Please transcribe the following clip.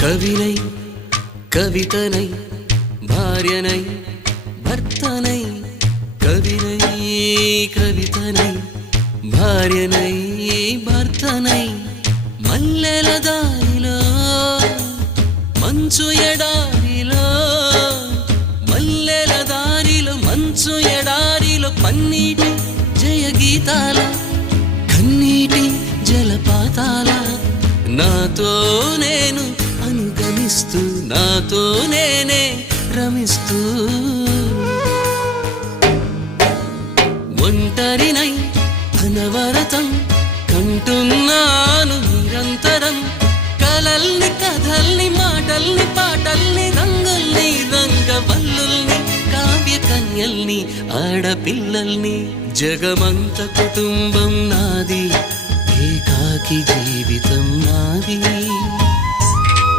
కవినై కవితనై భార్యనై భర్తనై కవినై కవితనై భార్యనై భర్తనై మల్లెల దారిలో మంచు ఎడారిలో మల్లెల దారిలో మంచు ఎడారిలో పన్నీటి జయ గీతాల కన్నీటి జలపాతాల నాతో నేను అనుగమిస్తూ నాతో నేనే రమిస్తూ ఒంటరినై అనవరతం కంటున్నాను నిరంతరం కలల్ని కథల్ని మాటల్ని పాటల్ని రంగుల్ని రంగవల్లుల్ని కావ్య కన్యల్ని ఆడపిల్లల్ని జగమంత కుటుంబం నాది ఏకాకి జీవితం నాది